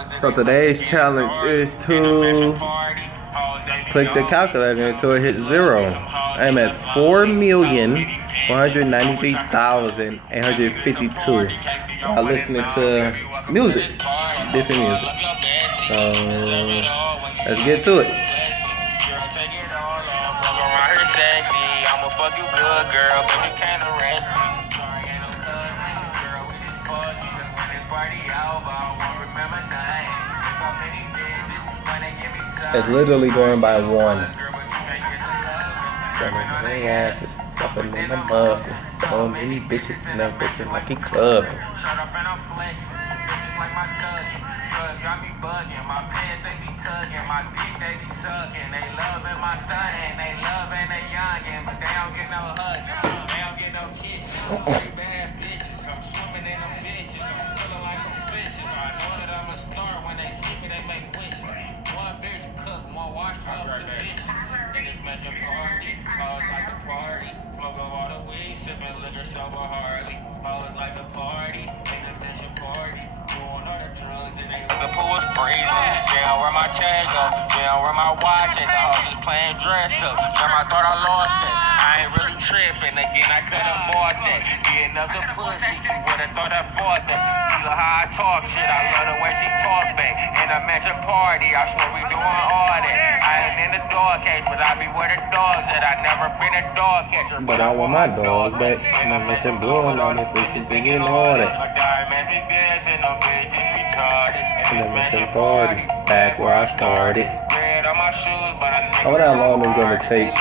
So today's challenge is to click the calculator until it hits 0. I'm at 4,193,852 while listening to music, different music. So let's get to it. It's literally going by 1. Something in the muffin. So many bitches in the bitches like a club. Where my tag up, where my watch at, the hoes is playing dress up. Some I thought I lost it, I ain't really tripping. Again, I could've bought that. Be another pussy, would've thought I fought that. See how I talk shit, I love the way she talk back. In a mansion party, I swear we doing all that. I ain't in the dog cage, but I be where the dogs at. I never been a dog catcher, but I want my dogs back. And I'm missing blowing on this bitch and thinking all that. In the mission party, back where I started. I wonder how long it's gonna take.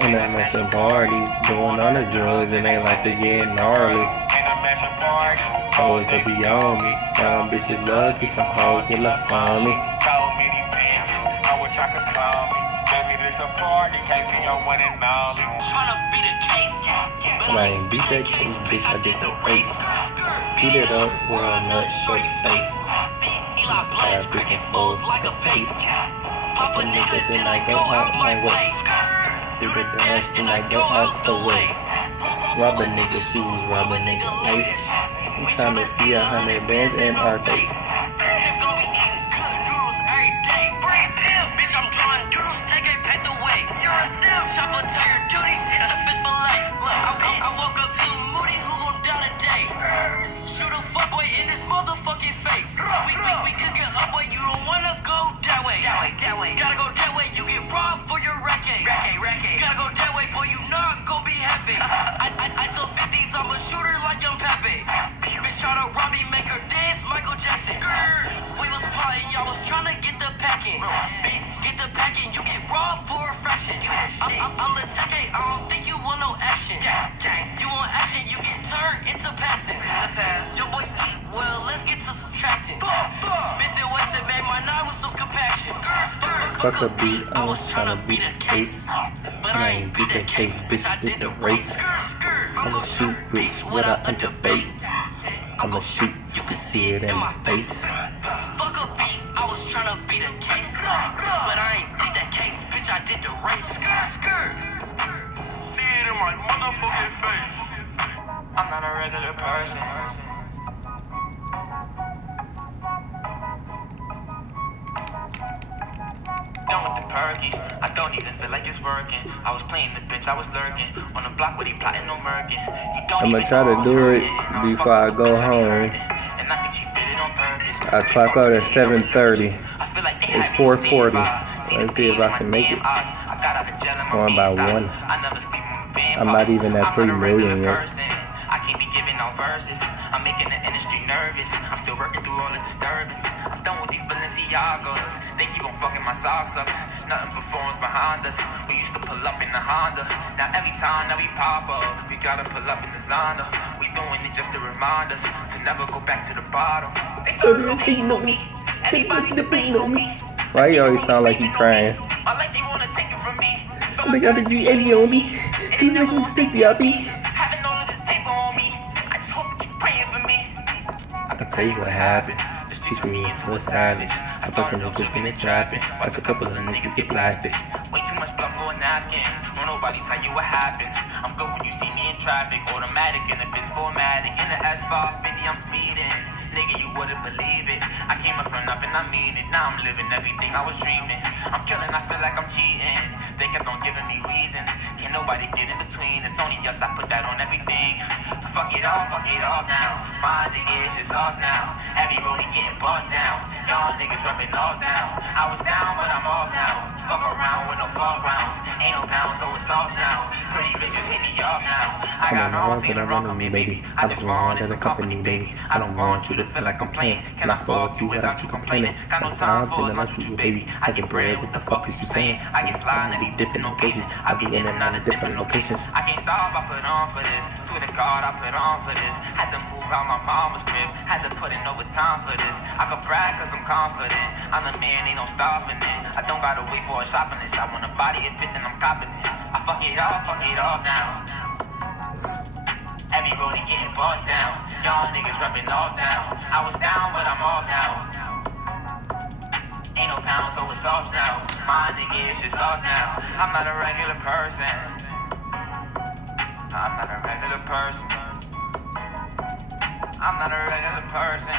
In that mission party, doing on the drugs and they like to get gnarly. Hoes they be on me, some bitches lucky, some hoes get left on me. But I ain't beat that case, bitch, I did the race. Beat it up, world nut, short face. Bad bitch and foes like a face. Pop a nigga, then I go out my way. Do the dance, then I go out the way. Rob a nigga shoes, rob a nigga lace. I'm trying to see 100 bands in our face. Fuck a beat, I was tryna beat a case. But I ain't beat that case, bitch, beat the race. I'ma shoot, bitch, without a debate. I'ma shoot, you can see it in my face. Fuck a beat, I was tryna beat a case. But I ain't beat that case, bitch, I did the race. See it in my motherfucking face. I'm not a regular person. I don't even feel like it's working. I was playing the bitch, I was lurking on the block where they plotting no murking. I'ma try to do it before I go home. I clock out at 7:30. It's 4:40. Let's see if I can make it. Going by 1. I'm not even at 3 million yet. I can't be giving out verses. I'm making the industry nervous. I'm still working through all the disturbance. I'm done with these Balenciagas. They keep on fucking my socks up. Nothing performs behind us. We used to pull up in the Honda. Now every time that we pop up, we gotta pull up in the Zonda. We doing it just to remind us to never go back to the bottom. They started beating on me. Everybody debating on me. Why you always sound like you crying? My life they wanna take it from me. So they got the G80 on me. You make me sick, y'all be. Having all of this paper on me. I just hope you keep praying for me. I'll tell you what happened. The streets me into a savage. I'm talking no flipping and trapping. Watch a couple of niggas get blasted. Way too much blood for a napkin. Won't nobody tell you what happened. I'm good when you see me in traffic. Automatic in the Benz 4MILLIon. In the S550, I'm speeding. Nigga, you wouldn't believe it. I came up from nothing, I mean it. Now I'm living everything I was dreaming. I'm killing, I feel like I'm cheating. They kept on giving me reasons. Can't nobody get in between. It's only us, I put that on everything. Fuck it all now. My nigga, it's just ours now. Every rollie getting buzzed down. Y'all niggas rubbing all down. I was down, but I'm off now. Fuck around with no fall rounds. Ain't no pounds, so it's off now. Pretty bitches hit me up now. I got wrongs, ain't no wrong on me, baby. I just want as a company, baby. I don't want you to feel like I'm playing. Can I fuck you without you complaining? Got no time for the lunch with you, baby. I get bread, what the fuck is you saying? I get fly on any different occasions. I be in and out of different locations. I can't stop, I put on for this. Swear to God, I put on for this. Had to move out my mama's crib. Had to put in overtime for this. I can brag cause I'm confident. I'm the man, ain't no stopping it. I don't gotta wait for a shopping list. I want a body it fit and I'm copping it. I fuck it all now. Every rollie getting buzzed down. Y'all niggas rubbing all down. I was down, but I'm off now. Ain't no pounds, so it's off now. My nigga, it's just off now. I'm not a regular person. I'm not a regular person. I'm not a regular person.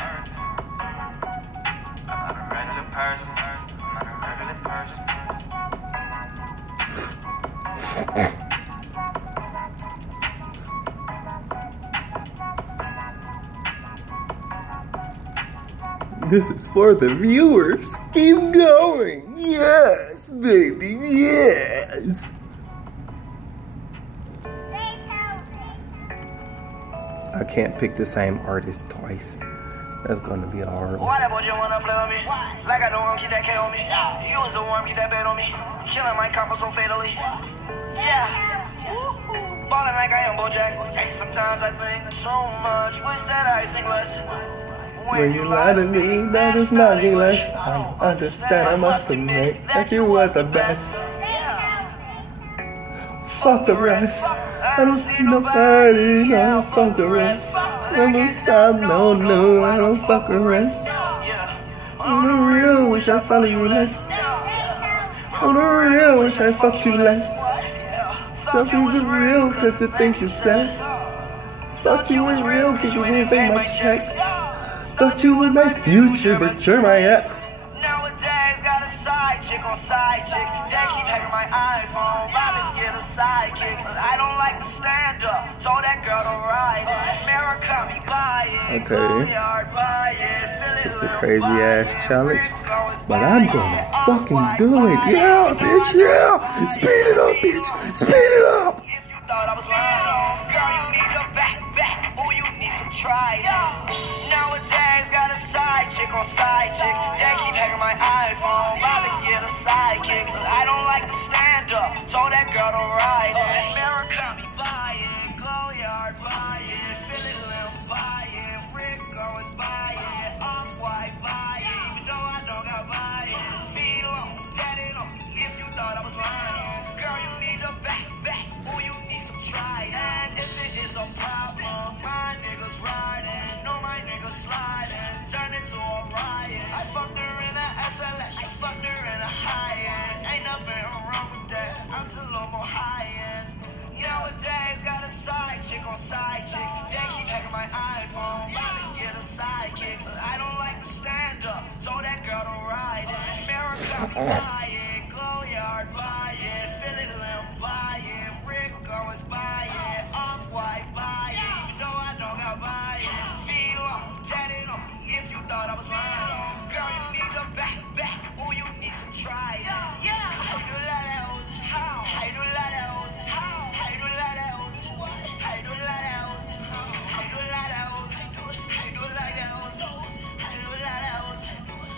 I'm not a regular person. I'm not a regular person. This is for the viewers. Keep going. Yes, baby. Yes. I can't pick the same artist twice. That's gonna be horrible. Why that boy just wanna play on me? Like I don't want to keep that K on me. You was the one, keep that bet on me. Killing my combo so fatally. Yeah. Falling like I am Bojack. Sometimes I think so much. Wish that I think less. When you lie to me, that is not English. I don't understand, I must admit that you was the best. Fuck the rest. I don't see nobody, no, fuck the rest. Never stop, no, I don't fuck the rest. On the real, wish I follow you less. On the real, wish I fucked you less. Thought you was real, cause the things you said. Thought you was real, cause you didn't pay my checks. Thought you was my future, but you're my ex. Nowadays got a side chick on side chick. They keep hacking my iPhone, about to get a sidekick. I don't like to stand up, told that girl to ride it. America me buy it, buy it. Just a crazy ass challenge, but I'm gonna fucking do it. Yeah, bitch, yeah. Speed it up, bitch. Speed it up. If you thought I was lying, girl, you need a back. Oh, you need some try. Nowadays got a side chick on side chick. They keep hacking my iPhone, about to get a sidekick. I don't like to stand up, told that girl to ride it. America me buy it, go yard buy it, Philly Limb buy it, Rick Owens buy it, Off-White buy it, even though I don't got buy it. Feet long, tatted on me, if you thought I was lying. Girl, you need a back. Oh, you need some try. And if it is a problem, my niggas riding, no my niggas sliding, turn it to a riot. I fucked her in a SLS, I fucked her in a high-end. Ain't nothing wrong with that, I'm just a little more high-end. Nowadays got a side chick on side chick. They keep hacking my iPhone, about to get a sidekick. I don't like to stand up, told that girl to ride it. America buy it, go yard buy it, Philly Limb buy it, Rick Owens buy it, Off-White buy it, even though I don't got buy it. Feet long, tatted on me, if you thought I was lying. Girl, you need a back. Oh, you need some try. Yeah. I do like that hoes. How? I do like that hoes. How? I do like that hoes. I do like that hoes. I do like that hoes. I do like that hoes. I do like that hoes.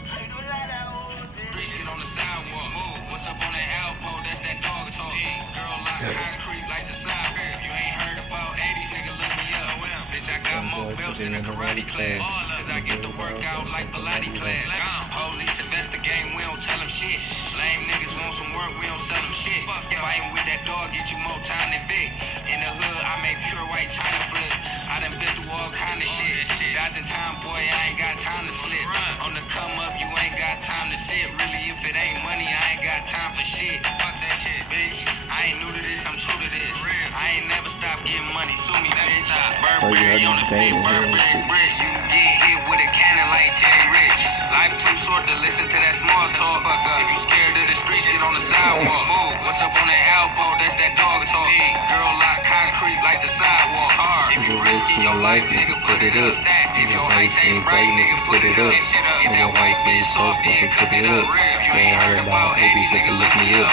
I do like that hoes. Bitch, get on the sidewalk. What's up on that elbow? That's that dog talk. Girl like concrete like the side. If you ain't heard about 80s, nigga, look me up. Bitch, I got more belts than a karate class. Cause I get the workout like Pilates class. Police investigate, we don't tell them shit. Lame niggas want some work, we don't sell them shit. Fighting with that dog get you more time than Vic. In the hood, I make pure white China flip. I I done been through all kind of shit. Got the time, boy, I ain't got time to slip. On the come up, you ain't got time to sit. Really, if it ain't money, I ain't got time for shit. Fuck that shit, bitch. I ain't new to this, I'm true to this. I ain't never stopped getting money, sue me, bitch. Burberry on the feet, Burberry brick. You get hit with a cannon like Cherry Rich. Life too short to listen to that small talk. If you scared of the streets, get on the sidewalk. Move. What's up on that elbow? That's that dog talk. Girl like concrete like the sidewalk. Hard. If you risking your life, nigga, put it up. If your ice ain't bright, nigga, put it up. If that white bitch soft, nigga, cook it up. You ain't heard about ABs, nigga, look me up.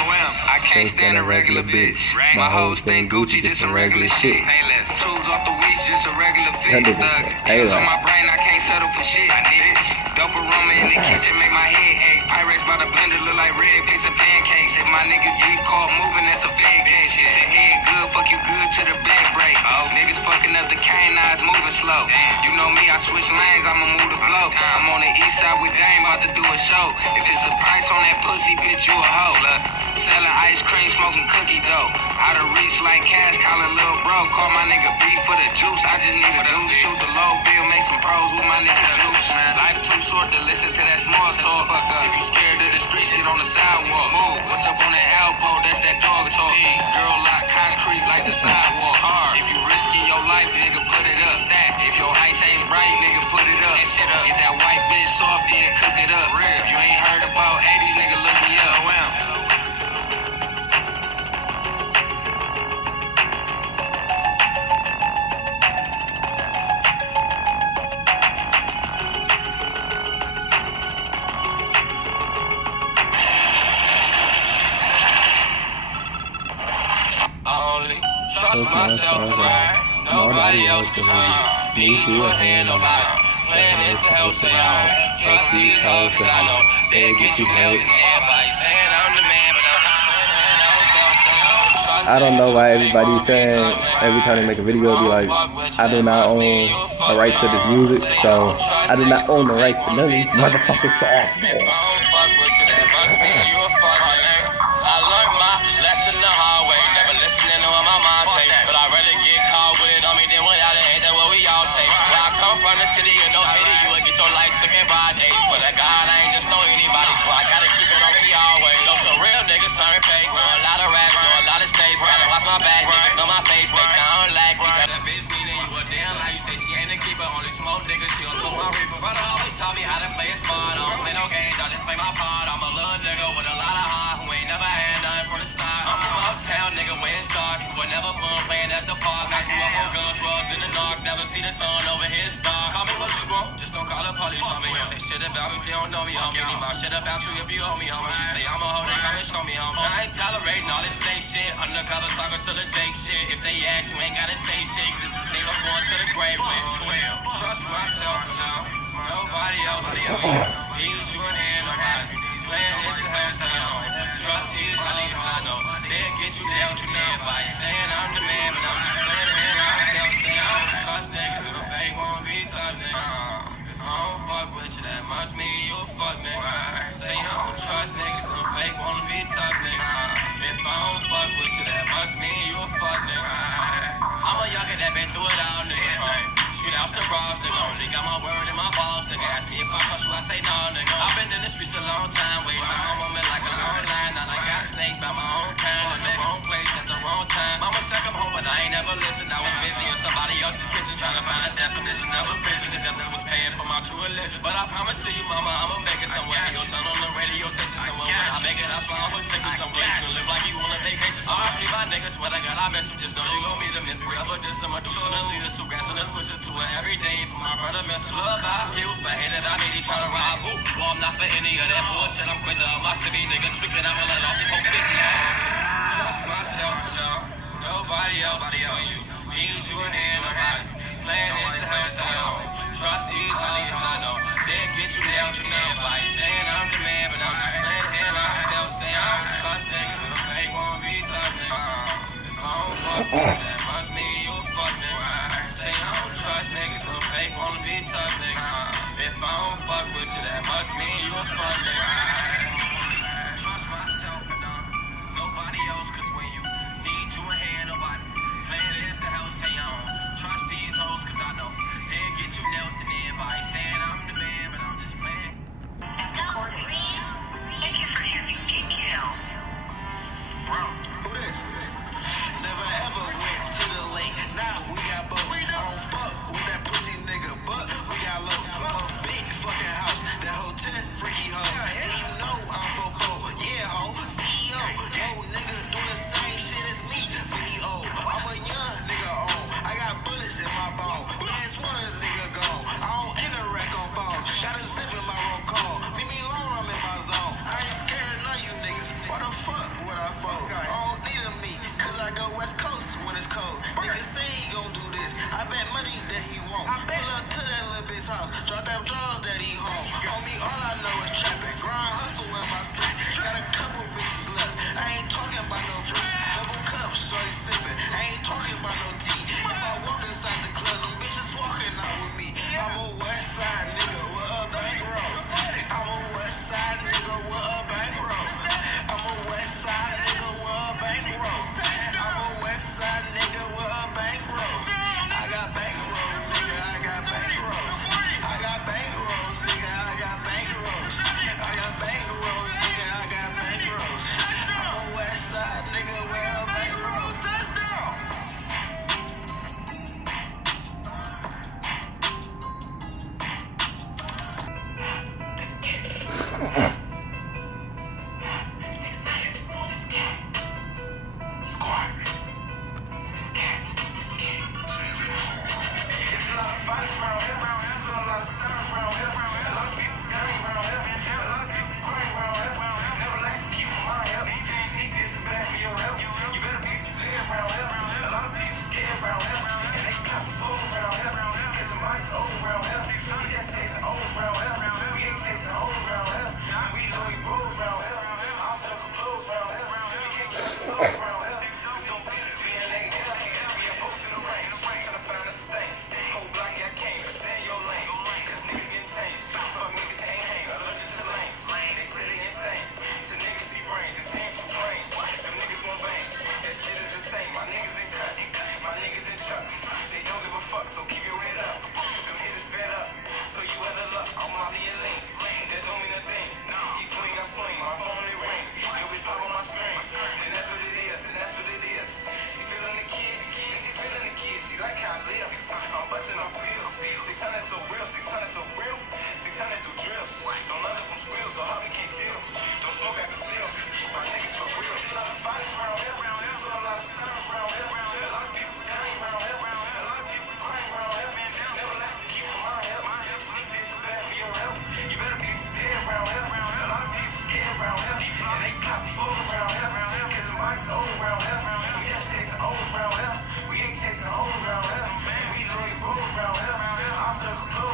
I can't stand a regular bitch. My hoes think Gucci, just some regular shit. Tools off the weeds, just a regular fit. Thug. On my brain, I can't settle for shit. Bitch. Dope aroma in the kitchen, make my head ache. Pyrex by the blender, look like red plates and pancakes. If my niggas get caught moving, that's a fed case. If the head good, fuck you good to the bed break. Niggas fucking up the canines, moving slow. You know me, I switch lanes, I'ma move the blow. I'm on the east side with Dame, about to do a show. If it's a price on that pussy, bitch, you a hoe. Look, selling ice cream, smoking cookie dough. Out of reach like cash, calling little bro. Call my nigga beef for the juice, I just need a deuce. Shoot the low bill, make some pros with my nigga juice. Life too short to listen to that small talk. If you scared of the streets, get on the sidewalk. Move. What's up on that elbow? That's that dog talk. Girl like concrete like the sidewalk. Hard. If you risking your life, nigga, put it up. Stack. If your ice ain't bright, nigga, put it up. If that white bitch soft, then cook it up. If you ain't heard about 80s, nigga, look me up. Trust myself where nobody else can need you a hand on my plan is to help say I don't trust these hoes cause I know they'll get you held in everybody saying I'm the man but I'm just playing. I don't know why everybody's saying every time they make a video be like, I do not own the rights to this music, so I do not own the rights to none of these motherfucking songs, man. Only smoke niggas, she don't smoke my reaper. Brother always taught me how to play it smart. I don't play no games, I just play my part. I'm a little nigga with a lot of heart who ain't never had nothing from the start. I'm from uptown, nigga, where it's dark. You were never fun playing at the park. I grew up on guns, drugs, in the dark. Never see the sun over his star. Call me what you want, just don't call the police on me. Say shit about me if you don't know me, homie. Need my shit about you if you owe me, homie. You say I'm a hoe, they come and show me, homie. I ain't tolerating all this fake shit. Undercover talking to the Jake shit. If they ask, you ain't gotta say shit. Cause this nigga going to the grave with 12. Trust myself, nobody else see me. Need you in hand, nobody. Plan is to help say on. Trust these hoes, I know. They'll get you down to everybody. Saying I'm the man, but I'm just playing the hand. I still say I don't trust niggas. If a fake won't be tough, nigga. If I don't fuck with you, that must mean you a fuck nigga. Say I don't trust niggas. If a fake wanna be tough, nigga. If I don't fuck with you, that must mean you a fuck nigga. I'm a youngin' that been through it all, nigga. Shoot out the bras, nigga. Only got my word in my balls, nigga. Ask me if I trust you, I say no, nigga. I've been in the streets a long time, waiting on my moment like a long line. Now I got snaked by my own kind, in the wrong place at the wrong time. Mama said come home, but I ain't never listened. I was busy in somebody else's kitchen trying to find a definition of a vision. The devil was paying for my true religion. But I promise to you, mama, I'ma make it somewhere. Your son on the radio station somewhere. When I make it, I swear I'ma take you somewhere. You can live like you on a vacation. R.I.P. my nigga, swear to God, I miss him. Just know you gon' meet him if you ever diss him. I do something lead it to grants and let's push it to it every day. For my brother, Mr. Love, I feel for hated. I made he try to rob. Well, I'm not for any of that bullshit. I'm quitter. My city nigga tweaking. I'ma let off this whole 50. Trust myself, y'all. Nobody else is for you. Need you in hand, nobody. Plan is to help say on. Trust these hoes, I know. They'll get you down to everybody. Saying I'm the man, but I'm just playing the hand. I still say I don't trust niggas. If a fake won't be tough, nigga. If I don't fuck with that, must mean you a fuck nigga. Say I don't trust niggas. If a fake wanna be tough, nigga. If I don't fuck with you, that must mean you a fuck nigga. Trust myself and nobody else, cause when you need you a hand, nobody. Plan is to help say on. Trust these hoes, cause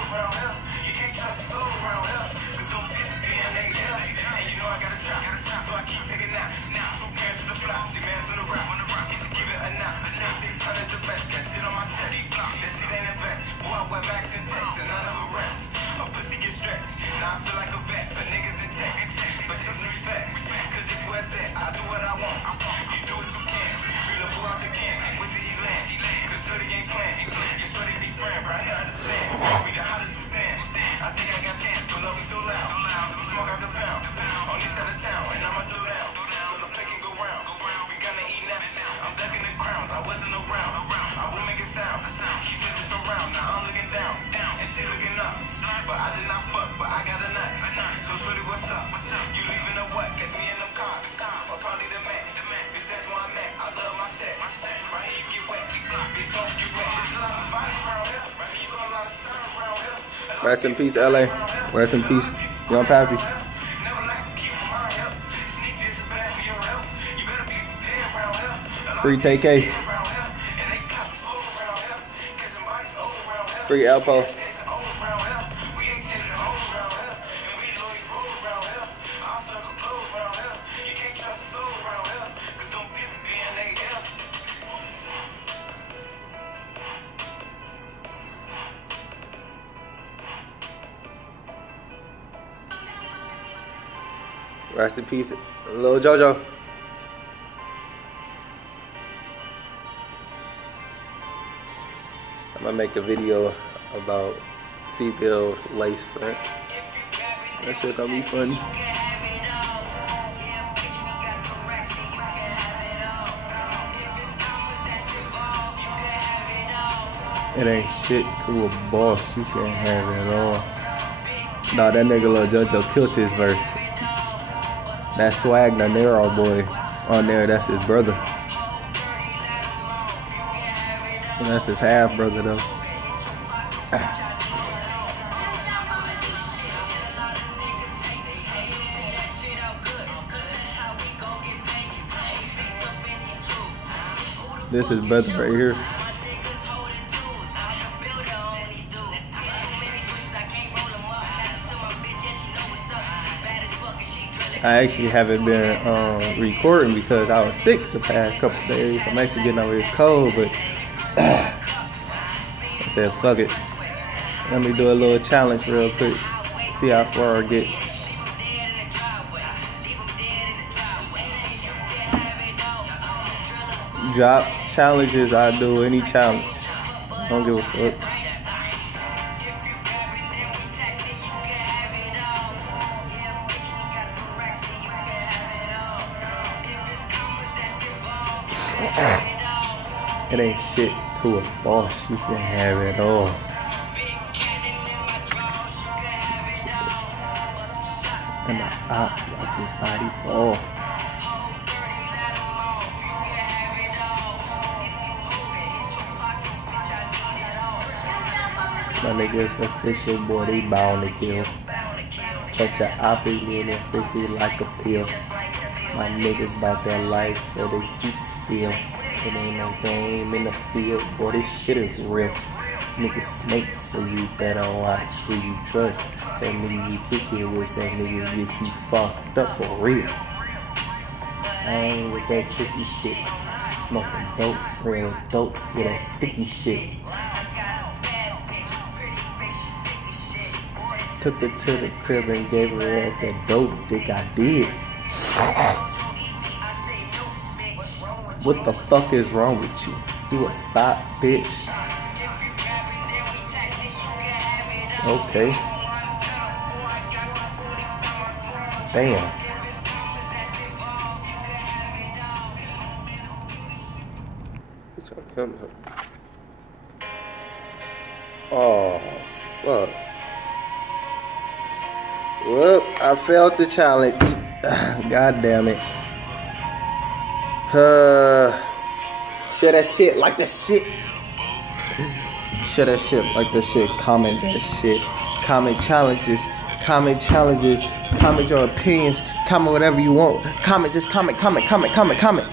foes around here. You can't trust a soul around here. Cause don't be in they hell. And you know I gotta drop, so I keep taking naps. Now, 2 pairs to the flop, 6 man's on the rock. Used to give it a nap, a 600 the best. Got shit on my chest. That shit ain't invest. Boy, I wear max and text and none of the rest. A pussy get stretched. Now I feel like a vet, but niggas in tech. But just respect, cause this where it's at. I do what I want. You do what you can. Real pull out the can. Wait till he land. Cause shorty ain't playing. Your shorty be spraying, right here, understand. We the hottest who stand. I think I got 10, but love me so loud. We smoke out the pound. On this side of town, and I'ma throw down. So the play can go round. We gonna eat now. I'm ducking the crowns. I wasn't around. I will make it sound. He's just around. Now I'm looking down. And she looking up. But I did not fuck, but I got a nut. So shorty, what's up? You leaving or what? Catch me in them cars. Or probably the Mac. Bitch, that's where I'm at. I love my set. Right here, you get wet. Bitch, don't get wet. There's a lot of violence around here. You saw a lot of signs around here. Rest in peace, LA. Rest in peace, Young Pappy. Free TK. Free Alpo. Rest in peace, Lil JoJo. I'm gonna make a video about females lace front. That shit gonna be funny. It ain't shit to a boss, you can have it all. Nah, that nigga Lil JoJo killed his verse. That Swag Nanero boy on there, that's his brother. And that's his half brother though. This is brother right here. I actually haven't been recording because I was sick the past couple days. I'm actually getting over this cold, but I said, fuck it. Let me do a little challenge real quick. See how far I get. Drop challenges, I do any challenge. Don't give a fuck. It ain't shit to a boss, you can have it all. And I watch his body fall. My niggas official, boy, they bound to kill. Touch your opposite and 50 like a pill. My niggas about that life, so they keep still. It ain't no game in the field, boy, this shit is real. Niggas snakes, so you better watch who you trust. That nigga you kick it with, that nigga get you fucked up for real. I ain't with that tricky shit. Smoking dope, real dope, yeah, that sticky shit. Took her to the crib and gave her ass that dope dick I did. What the fuck is wrong with you? You a thought, bitch. Okay. Damn. Oh, fuck. Well, I failed the challenge. God damn it. Share that shit, like that shit. Share that shit, like that shit. Comment that shit. Comment challenges. Comment challenges. Comment your opinions. Comment whatever you want. Comment, just comment, comment, comment, comment, comment.